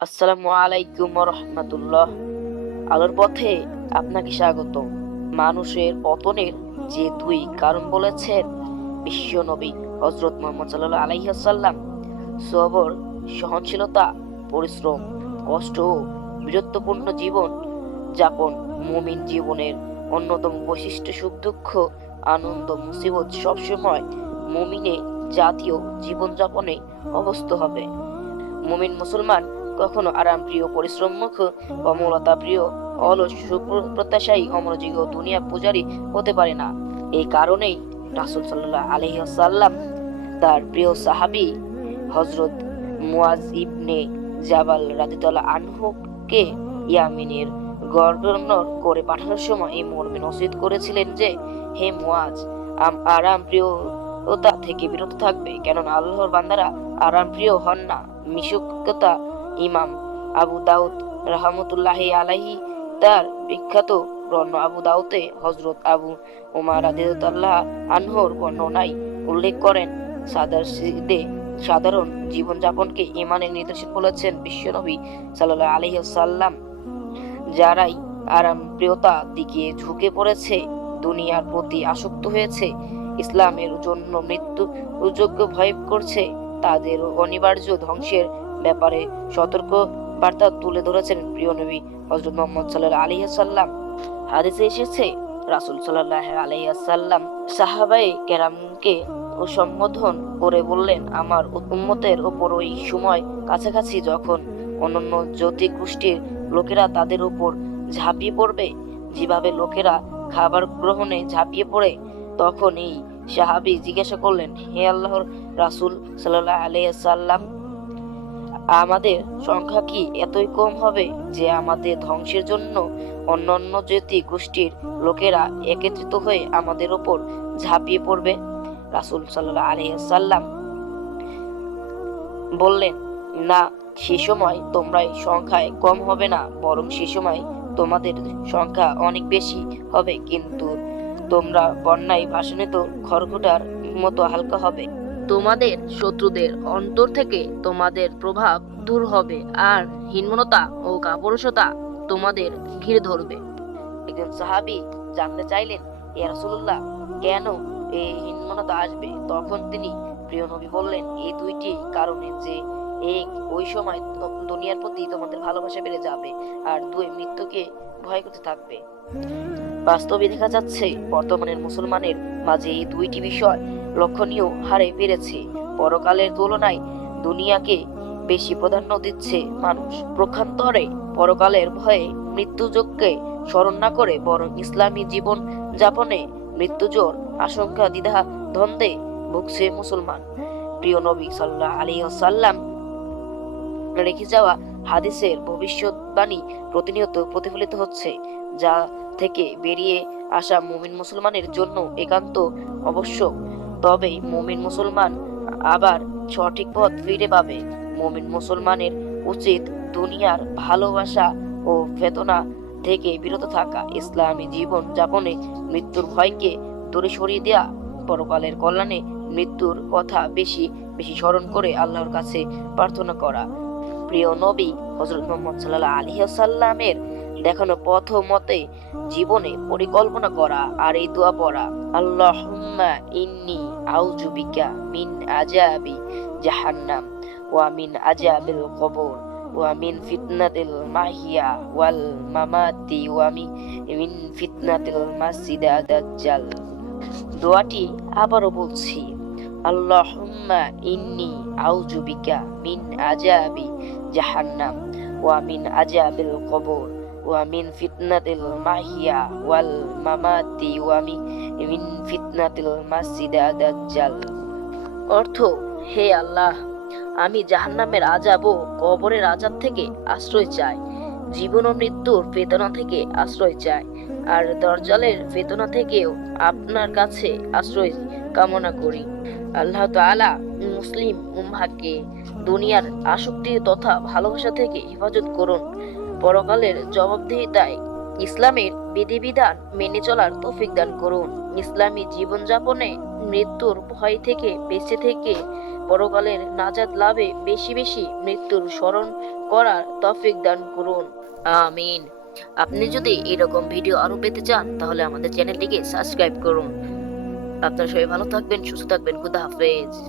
আসসালামু আলাইকুম রহমতুল্লাহ আলোর পথে আপনাকে স্বাগত মানুষের পতনের যে দুই কারণ বলেছেন বিশ্ব নবী হজরত মোহাম্মদ সাল্লাহ আলাইসাল্লাম সবর, সহনশীলতা, পরিশ্রম, কষ্ট ও বীরত্বপূর্ণ জীবন যাপন, মুমিন জীবনের অন্যতম বৈশিষ্ট্য সুখ, দুঃখ, আনন্দ, মুসিবত সবসময় মুমিনে জাতীয় জীবনযাপনে অবস্থ হবে। মুমিন মুসলমান কখনো আরাম প্রিয় পরিশ্রমমুখ অমলতা প্রিয় অলস, সুপ্রত্যাশায়ী অমরযোগ্য দুনিয়া পূজারী হতে পারে না। এই কারণেই রাসুল সাল্লাহ আলহিহাসাল্লাম তার প্রিয় সাহাবি হজরত মুয়াজ ইবনে জাবাল রাদিতাল্লাহ আনহুকে ইয়ামিনের গভর্নর করে পাঠানোর সময় এই মর্মে নসিদ করেছিলেন যে, হে মুয়াজ আরাম প্রিয়তা থেকে বিরত থাকবে, কেননা আল্লাহর বান্দারা আরাম প্রিয় হন না। মিশুকতা ইমাম আবু দাউদ রহমতুল্লাহ আলাহি তার বিখ্যাত গ্রন্থ আবু দাউতে হজরত আবু ওমার আদিল্লাহ আনহর বর্ণনায় উল্লেখ করেন, সাদার সিদে সাধারণ জীবনযাপনকে ইমানের নির্দেশক বলেছেন বিশ্বনবী সাল্লাহ আলহিসাল্লাম যারাই আরাম প্রিয়তা দিকে ঝুঁকে পড়েছে, দুনিয়ার প্রতি আসক্ত হয়েছে, ইসলামের জন্য মৃত্যু যোগ্য ভয় করছে, তাদের অনিবার্য ধ্বংসের ব্যাপারে সতর্ক বার্তা তুলে ধরেছেন প্রিয় নবী হজরত মোহাম্মদ সাল্লাহ আলী সাল্লাম হাদিসে এসেছে, রাসুল সাল্লাহ আলাইসাল্লাম সাহাবাই কেরামকে সম্বোধন করে বললেন, আমার উম্মতের ওপর ওই সময় কাছাকাছি যখন অন্যান্য জ্যোতি গোষ্ঠীর লোকেরা তাদের উপর ঝাঁপিয়ে পড়বে, যেভাবে লোকেরা খাবার গ্রহণে ঝাঁপিয়ে পড়ে তখন এই সাহাবি জিজ্ঞাসা করলেন, হে আল্লাহর রাসুল সাল্লাহ আলাইসাল্লাম আমাদের সংখ্যা কি এতই কম হবে যে আমাদের ধ্বংসের জন্য অন্যান্য জাতি গোষ্ঠীর লোকেরা একত্রিত হয়ে আমাদের ওপর ঝাঁপিয়ে পড়বে? রাসুল সাল্লাহ আলহাম বললেন, না, সে সময় তোমরা সংখ্যায় কম হবে না, বরং সে সময় তোমাদের সংখ্যা অনেক বেশি হবে। কিন্তু তোমরা বন্যায় ভাসানিত খড়কুটার মতো হালকা হবে। তোমাদের শত্রুদের অন্তর থেকে তোমাদের প্রভাব দূর হবে আর হীনমনতা ও কাপুরুষতা তোমাদের ঘিরে ধরবে। একজন সাহাবি জানতে চাইলেন রাসূলুল্লাহ, কেন এই হীনমনতা আসবে? তখন তিনি প্রিয় নবী বললেন, এই দুইটি কারণে যে এক, ওই সময় দুনিয়ার প্রতি তোমাদের ভালোবাসা বেড়ে যাবে আর দুই, মৃত্যুকে ভয় করতে থাকবে। বাস্তবে দেখা যাচ্ছে, বর্তমানের মুসলমানের মাঝে এই দুইটি বিষয় লক্ষণীয় হারে বেড়েছে। পরকালের তুলনায় দুনিয়াকে বেশি প্রাধান্য দিচ্ছে মানুষ। প্রক্ষান্তরে পরকালের ভয়ে মৃত্যুযোগকে স্মরণ না করে বরং ইসলামী জীবন যাপনে মৃত্যুজোর আশঙ্কা, দ্বিধা ধন্দে ভুগছে মুসলমান। প্রিয় নবী সাল্লাহ আলী সাল্লাম রেখে যাওয়া হাদিসের ভবিষ্যৎবাণী প্রতিনিয়ত প্রতিফলিত হচ্ছে, যা থেকে বেরিয়ে আসা মুমিন মুসলমানের জন্য একান্ত আবশ্যক তবে মুমিন মুসলমান আবার সঠিক পথ ফিরে পাবে। মুমিন মুসলমানের উচিত দুনিয়ার ভালোবাসা ও বেদনা থেকে বিরত থাকা। ইসলামী জীবন যাপনে মৃত্যুর ভয়কে দূরে সরিয়ে দেয়া, পরকালের কল্যাণে মৃত্যুর কথা বেশি বেশি স্মরণ করে আল্লাহর কাছে প্রার্থনা করা। প্রিয় নবী হজরত মোহাম্মদ সাল্লাহ আলী সাল্লামের দেখানো পথ মতে জীবনে পরিকল্পনা করা আর এই দোয়া পড়া। আল্লাহুম্মা ইন্নি আউযু বিকা মিন আজাবি জাহান্নাম ওয়া মিন আজাবিল কবর ওয়া মিন ফিতনাতিল মাহিয়া ওয়াল মামাতি ওয়া মিন ফিতনাতিল মাসিদা দাজ্জাল। দোয়াটি আবারও বলছি, আল্লাহুম্মা ইন্নি আউযু বিকা মিন আজাবি জাহান্নাম ওয়া মিন আজাবিল কবর ওয়াল মামাতি ওয়া মি- মিন ফিতনাতিল মাসিদা দাজ্জাল অর্থ, হে আল্লাহ, আমি জাহান্নামের আজাব ও কবরের আজাব থেকে আশ্রয় চাই, জীবন ও মৃত্যুর বেদনা থেকে আশ্রয় চাই, আর দরজালের বেদনা থেকেও আপনার কাছে আশ্রয় কামনা করি। আল্লাহ তাআলা মুসলিম উম্মাহকে দুনিয়ার আসক্তি তথা ভালোবাসা থেকে হেফাজত করুন। পরকালের জবাবদিহিতায় ইসলামের বিধিবিধান মেনে চলার তৌফিক দান করুন। ইসলামী জীবনযাপনে মৃত্যুর ভয় থেকে বেঁচে থেকে পরকালের নাজাত লাভে বেশি বেশি মৃত্যুর স্মরণ করার তফিক দান করুন। আমিন। আপনি যদি এরকম ভিডিও আরও পেতে চান, তাহলে আমাদের চ্যানেলটিকে সাবস্ক্রাইব করুন। আপনারা সবাই ভালো থাকবেন, সুস্থ থাকবেন। খুদা হাফেজ।